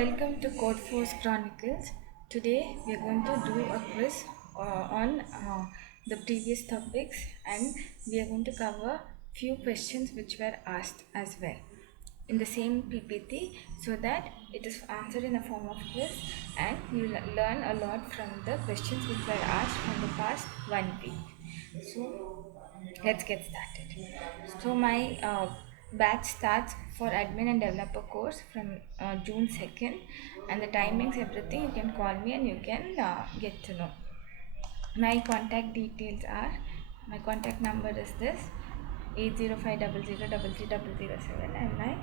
Welcome to Codeforce Chronicles. Today we are going to do a quiz on the previous topics, and we are going to cover few questions which were asked as well in the same PPT, so that it is answered in a form of quiz and you learn a lot from the questions which were asked from the past 1 week. So let's get started. So my batch starts for admin and developer course from June 2nd, and the timings, everything, you can call me and you can get to know. My contact details are, my contact number is this 80500330007, and my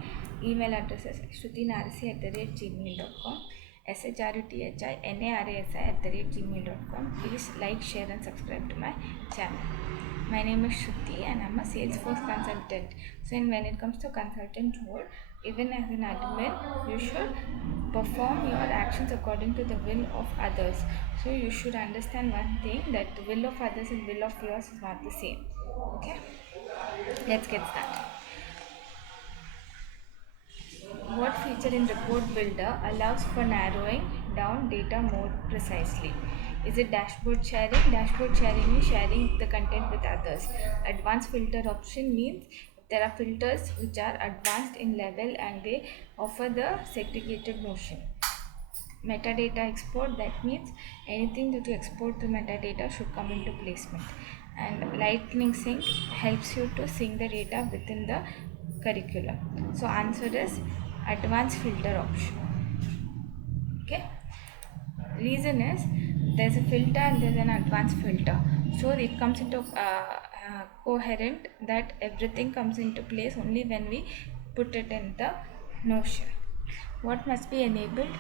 email address is shrutinarasi@gmail.com, shruthinarasi@gmail.com. Please like, share and subscribe to my channel. My name is Shruti and I'm a Salesforce consultant. So when it comes to consultant role, even as an admin, you should perform your actions according to the will of others. So you should understand one thing, that the will of others and will of yours is not the same. Okay, let's get started. What feature in Report Builder allows for narrowing down data more precisely? Is it dashboard sharing? Dashboard sharing means sharing the content with others. Advanced filter option means there are filters which are advanced in level and they offer the segregated notion. Metadata export, that means anything that you export to metadata should come into placement. And lightning sync helps you to sync the data within the curriculum. So answer is advanced filter option. Okay, reason is there's a filter and there's an advanced filter, so it comes into coherent, that everything comes into place only when we put it in the notion. What must be enabled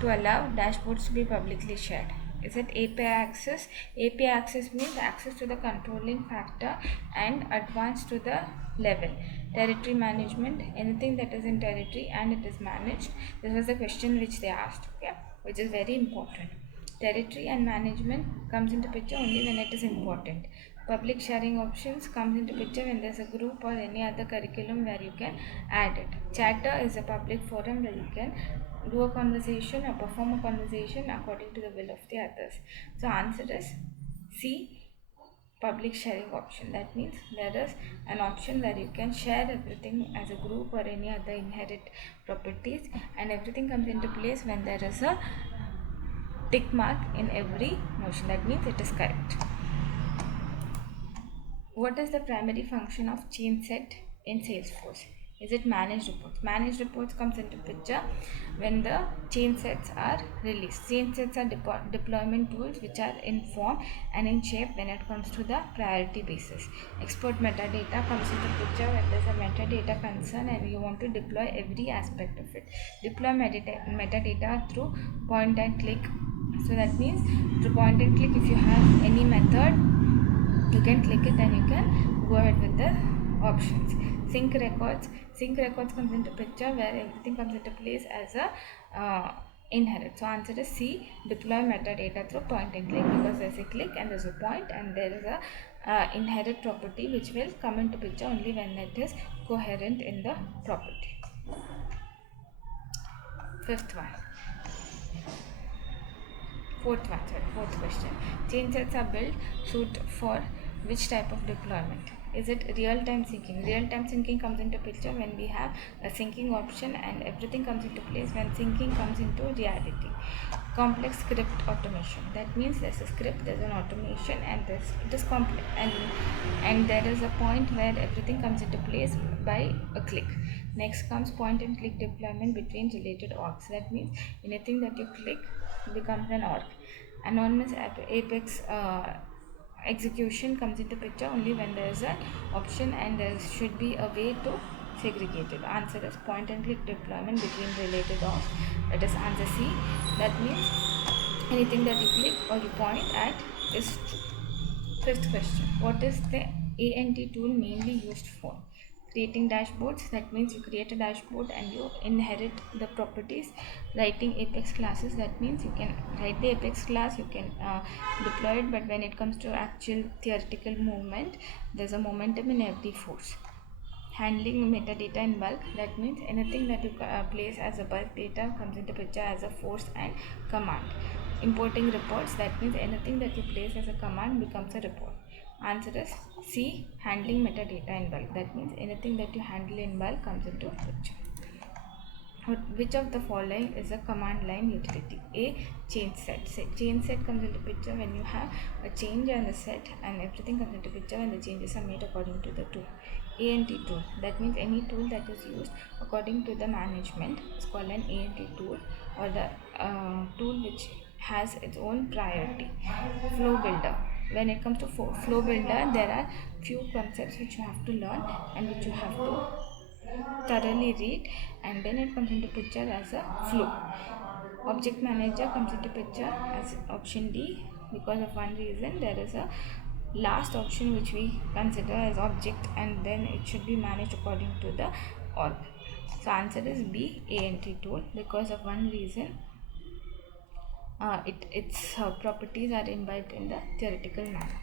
to allow dashboards to be publicly shared? Is it API access? API access means access to the controlling factor and advanced to the level. Territory management, anything that is in territory and it is managed. This was the question which they asked, okay, which is very important. Territory and management comes into picture only when it is important. Public sharing options comes into picture when there's a group or any other curriculum where you can add it. Chatter is a public forum where you can do a conversation or perform a conversation according to the will of the others. So answer is C, public sharing option. That means there is an option where you can share everything as a group or any other inherent properties, and everything comes into place when there is a tick mark in every motion. That means it is correct. What is the primary function of chain set in Salesforce? Is it managed reports? Managed reports comes into picture when the chain sets are released. Chain sets are deployment tools which are in form and in shape when it comes to the priority basis. Export metadata comes into picture when there's a metadata concern and you want to deploy every aspect of it. Deploy metadata through point and click. So that means through point and click, if you have any method, you can click it and you can go ahead with the options. Sync records comes into picture where everything comes into place as a inherit. So answer is C, deploy metadata through point and click, because there's a click and there's a point and there is a inherit property which will come into picture only when it is coherent in the property. Fourth question. Chain sets are built suit for which type of deployment? Is it real-time syncing? Real-time syncing comes into picture when we have a syncing option and everything comes into place when syncing comes into reality. Complex script automation. That means there's a script, there's an automation, and it is complex, and there is a point where everything comes into place by a click. Next comes point and click deployment between related orgs. That means anything that you click becomes an org. Anonymous Apex execution comes into picture only when there is an option and there should be a way to segregate it. Answer is point and click deployment between related orgs. That is answer C. That means anything that you click or you point at is true. Fifth question. What is the ANT tool mainly used for? Creating dashboards. That means you create a dashboard and you inherit the properties. Writing Apex classes. That means you can write the Apex class, you can deploy it, but when it comes to actual theoretical movement, there's a momentum in every force. Handling metadata in bulk, that means anything that you place as a bulk data comes into picture as a force and command. Importing reports, that means anything that you place as a command becomes a report. Answer is C. Handling metadata in bulk, that means anything that you handle in bulk comes into picture. Which of the following is a command line utility? A. Change set. Change set comes into picture when you have a change and a set, and everything comes into picture when the changes are made according to the tool. A&T tool, that means any tool that is used according to the management is called an A&T tool, or the tool which has its own priority. Flow builder. When it comes to flow builder, there are few concepts which you have to learn and which you have to thoroughly read, and then it comes into picture as a flow. Object manager comes into picture as option D because of one reason. There is a last option which we consider as object, and then it should be managed according to the org. So answer is B, A&T tool, because of one reason. Its properties are imbibed in the theoretical manner.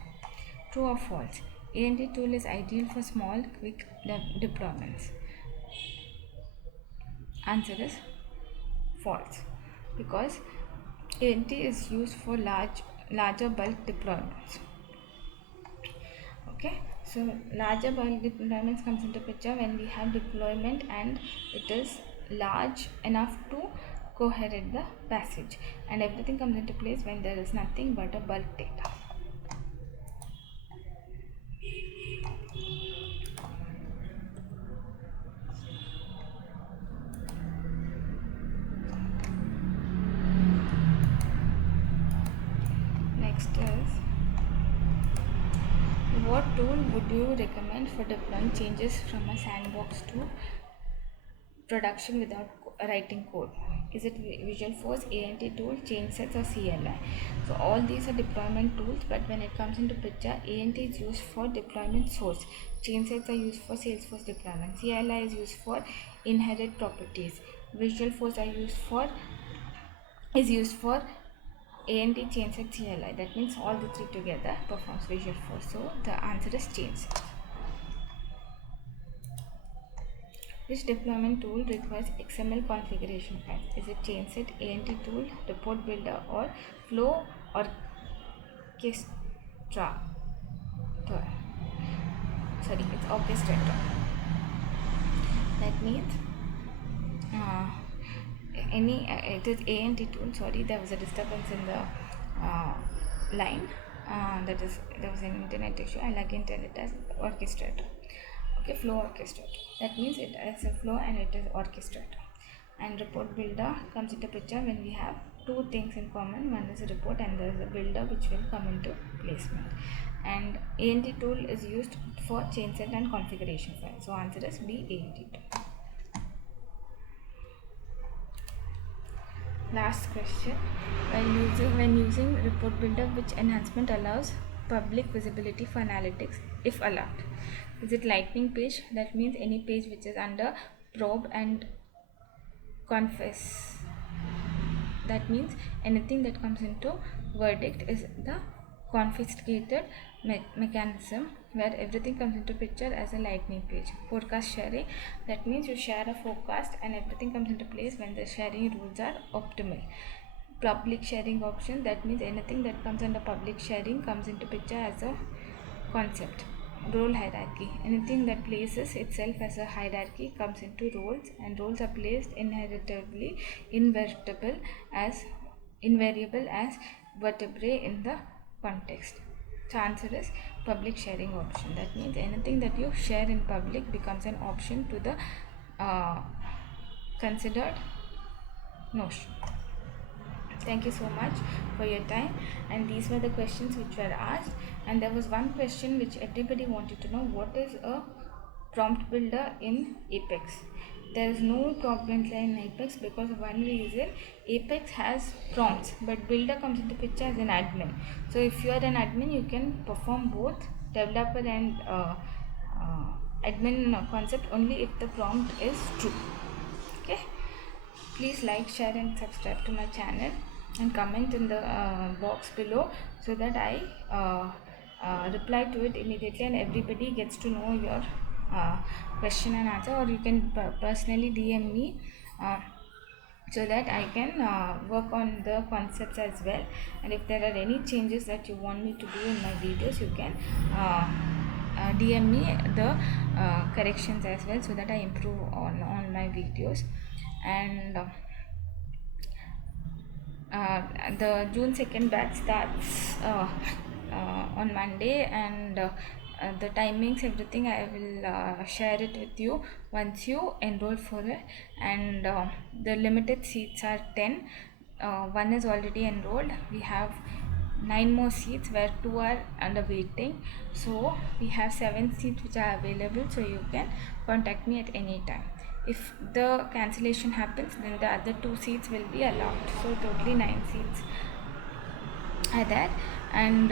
True or false? A&T tool is ideal for small, quick deployments. Answer is false, because A&T is used for larger bulk deployments. Okay, so larger bulk deployments comes into picture when we have deployment and it is large enough to coherent the passage, and everything comes into place when there is nothing but a bulk data. Next is, what tool would you recommend for deploying changes from a sandbox to production without writing code? Is it Visualforce, A&T tool, change sets, or CLI? So all these are deployment tools, but when it comes into picture, A&T is used for deployment source, change sets are used for Salesforce deployment, CLI is used for inherit properties, Visualforce is used for A&T, change set, CLI. That means all the three together performs Visualforce. So the answer is change set. Which deployment tool requires XML configuration files? Is it ChainSet, A&T tool, report builder, or flow orchestrator? Sorry, it's orchestrator. That means it is A&T tool. Sorry, there was a disturbance in the line. There was an internet issue. I'll again tell it as orchestrator. Okay, flow orchestrator. That means it is a flow and it is orchestrator. And report builder comes into picture when we have two things in common. One is a report and there is a builder which will come into placement. And A&T tool is used for change set and configuration file. So answer is B, A&T tool. Last question. When using report builder, which enhancement allows public visibility for analytics if allowed? Is it lightning page? That means any page which is under probe and confess. That means anything that comes into verdict is the confiscated mechanism where everything comes into picture as a lightning page. Forecast sharing, that means you share a forecast and everything comes into place when the sharing rules are optimal. Public sharing option, that means anything that comes under public sharing comes into picture as a concept. Role hierarchy, anything that places itself as a hierarchy comes into roles, and roles are placed inheritably invariable as vertebrae in the context. So answer is public sharing option. That means anything that you share in public becomes an option to the considered notion. Thank you so much for your time, and these were the questions which were asked. And there was one question which everybody wanted to know: what is a prompt builder in Apex? There is no prompt builder in Apex because of one reason. Apex has prompts, but builder comes into picture as an admin. So if you are an admin, you can perform both developer and admin concept only if the prompt is true. Okay, please like, share and subscribe to my channel and comment in the box below so that I reply to it immediately and everybody gets to know your question and answer, or you can personally DM me so that I can work on the concepts as well. And if there are any changes that you want me to do in my videos, you can DM me the corrections as well, so that I improve on my videos. And uh, the June 2nd batch starts on Monday, and the timings, everything I will share it with you once you enroll for it. And the limited seats are 10. One is already enrolled. We have 9 more seats where 2 are under waiting, so we have 7 seats which are available, so you can contact me at any time. If the cancellation happens, then the other 2 seats will be allowed, so totally 9 seats are there. And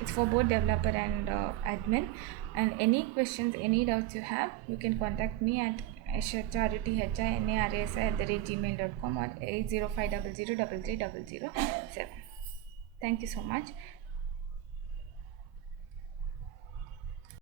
it's for both developer and admin. And any questions, any doubts you have, you can contact me at charity@gmail.com or 80500330007. Thank you so much.